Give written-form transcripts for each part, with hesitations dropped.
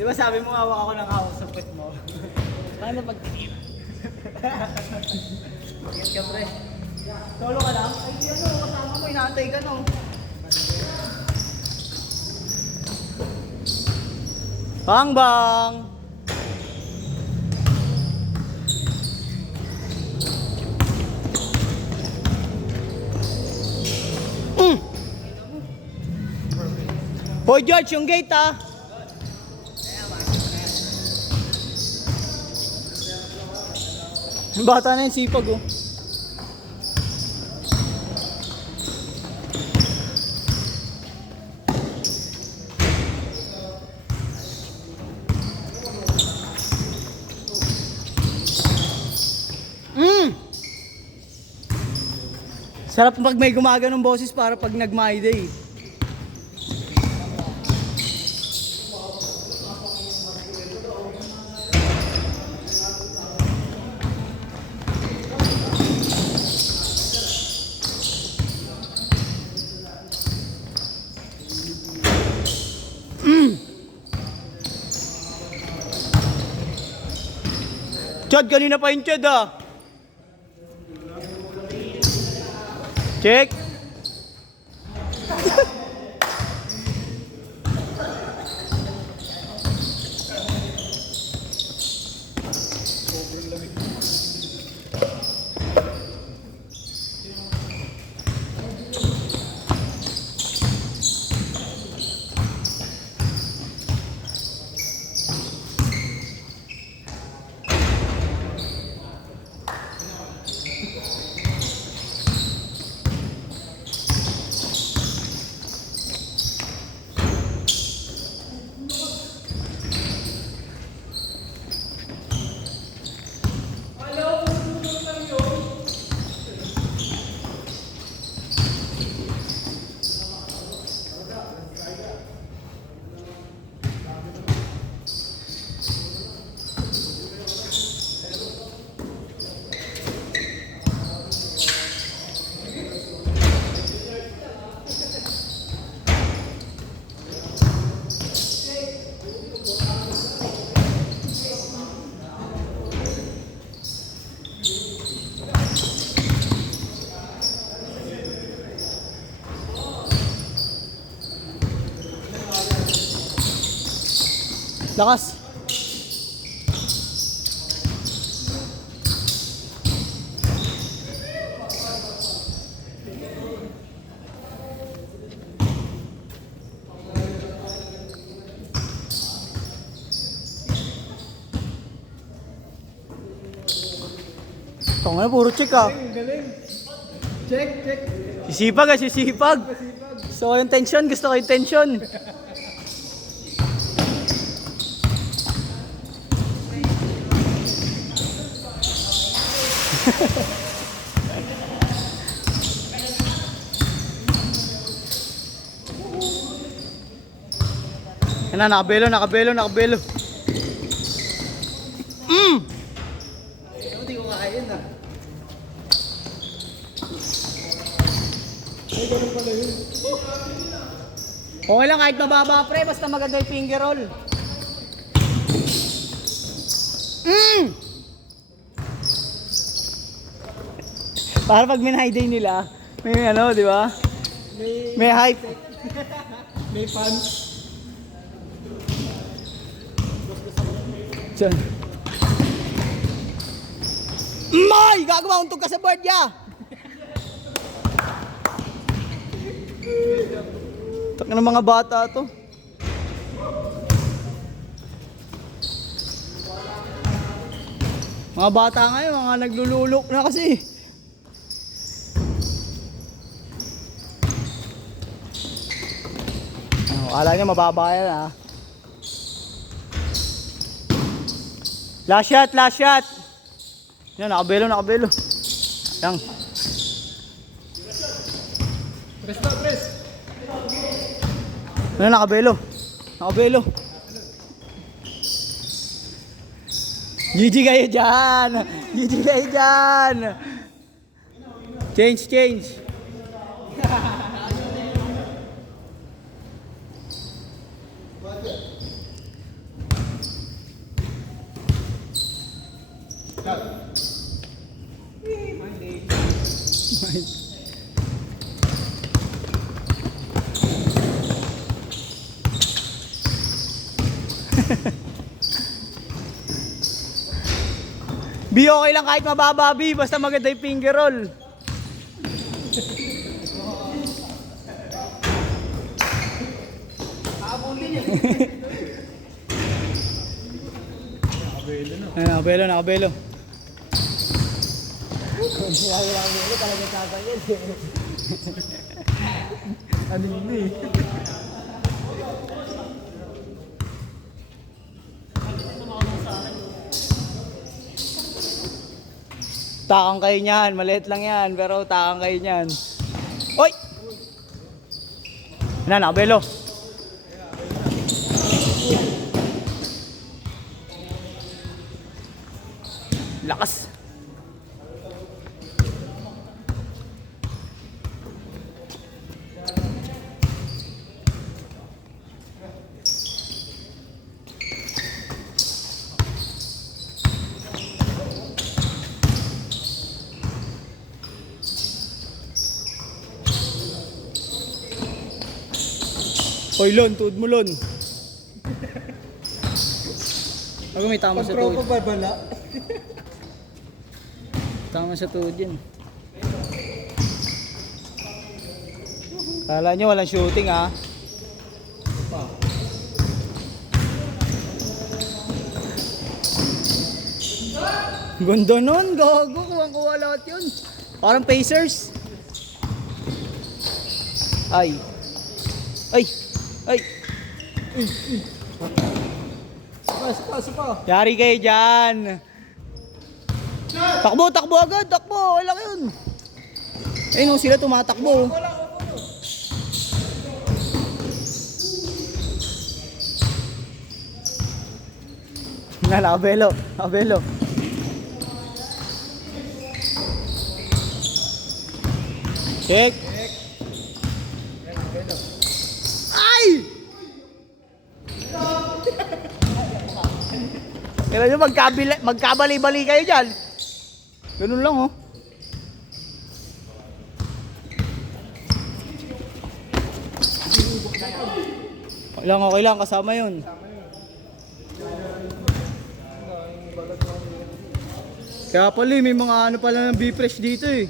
Di ba sabi mo hawak ako ng hawak sa pet mo? Paano pag... Bakit ka pre? Solo ka lang? Ay di ano, kasama mo, inaantay ka no. Bang bang! Boy George, yung gate ah! Yung bata na yung sipag oh. Sarap pag may gumaganong boses para pag nag-my day. Chad, kanina pa yung Chad ah. Check. Lakas. Ito nga, puro check ah. Galing. Check, check. Sisipag ah, sisipag. So yung tension, gusto ko yung tension. Yan na, nakabelo, nakabelo, nakabelo. Hindi ko kaya na. Ay, ganun pala yun. Okay lang kahit mababa pre, basta maganda yung finger roll. Para pag min-high day nila, may ano, di ba? May hype. May fans. Diyan. May! Gagawa untog ka sa board ya! Tak ng mga bata to. Mga bata ngayon, mga naglululok na kasi. Akala niya mababa yan ha. Last shot, last shot. Yan, nakabelo, nakabelo. Yan. Press na, press. Yan, nakabelo. Nakabelo. GG kayo dyan. GG kayo dyan. Change, change. B, okay lang kahit mababa, B. Basta maganda yung finger roll. Ayun, nakabelo, nakabelo. Ano yun eh? Takang kayo niyan, maliit lang yan, pero takang kayo niyan. Oy! Na, nakabelo. Lakas. Hoy, Lon, tuod mo, Lon. Ako may tama sa tuod. Pag-tropa ba bala? Tama sa tuod yan. Kala nyo walang shooting, ha? Ganda nun, gago. Kuwang-kuha lahat yun. Parang Pacers. Ay. Ay. Ay. Kaso pa. Yari kayo dyan. Takbo, takbo agad. Takbo. Wala yun. Ayun, sila tumatakbo. Nakabelo. Nakabelo. Check. Ay! Kailan nyo magkabali-bali kayo dyan? Ganun lang, oh. Okay lang, kasama yun. Kaya pala, may mga ano pala ng B-Fresh dito eh.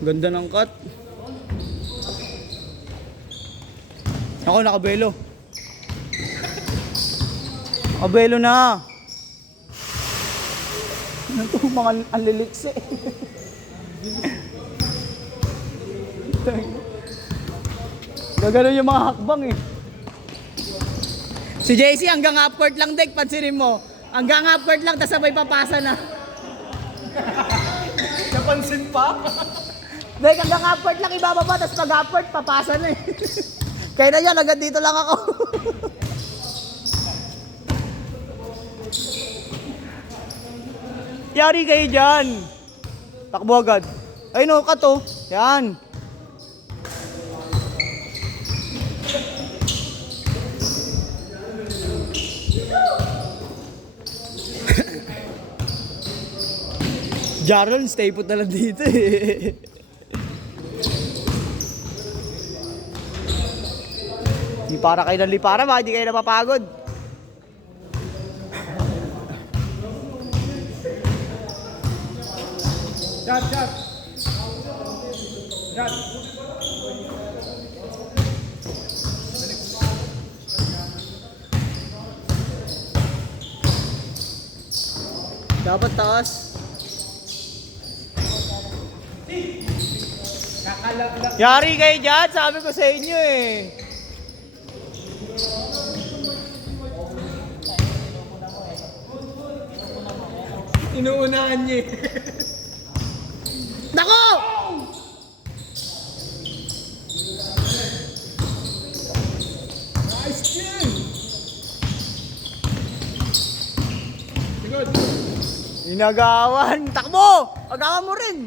Ganda ng cut. Ako, nakabelo. Nakabelo na. Ano to, mga anliliks eh. Gagano yung mga hakbang eh. Si JC hanggang half court lang, Dek, pansinin mo. Hanggang half court lang, tas sabay papasa na. Napansin pa? Dek, hanggang half court lang ibababa, tas pag half court, papasa na eh. Kaya na yan, hanggang dito lang ako. Yari kayo dyan. Takbo agad. Ay no, kato. Yan. Jaron, stay put na lang dito eh. Di para kayo ng lipara, baka di kayo napapagod. Shot, shot. Shot. Dapat taas. Yari kayo dyan, sabi ko sa inyo eh. Inuunahan niya eh. Nako! Nice kill! Sigod. Inagawan. Takbo! Agawan mo rin.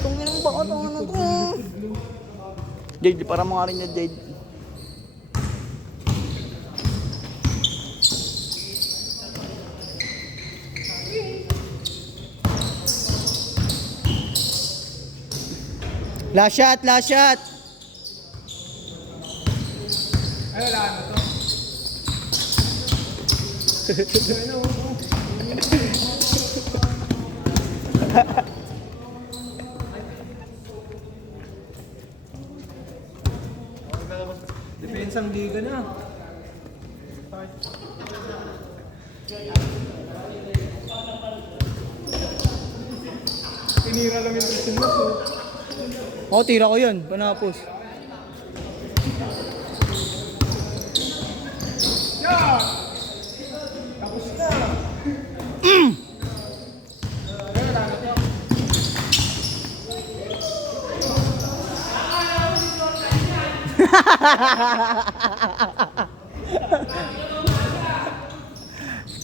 Tungin ba ito? Ano to? Jade, para mo nga rin niya, Jade. Last shot, last shot. Ay, wala na to. Ay, no, no. Depensang liga na. Tinira lang yung person mo. Oo, tira ko yun. Panapos. Yeah! Tapos na. Ay, wala na to.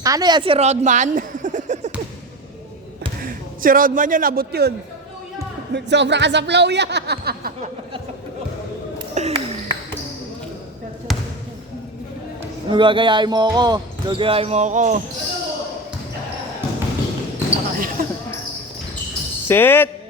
Ano yan, si Rodman? Si Rodman yun, abot yun. Sobra ka sa flow yan. Ano gagayahin mo ako? Gagayahin mo ako. Sit!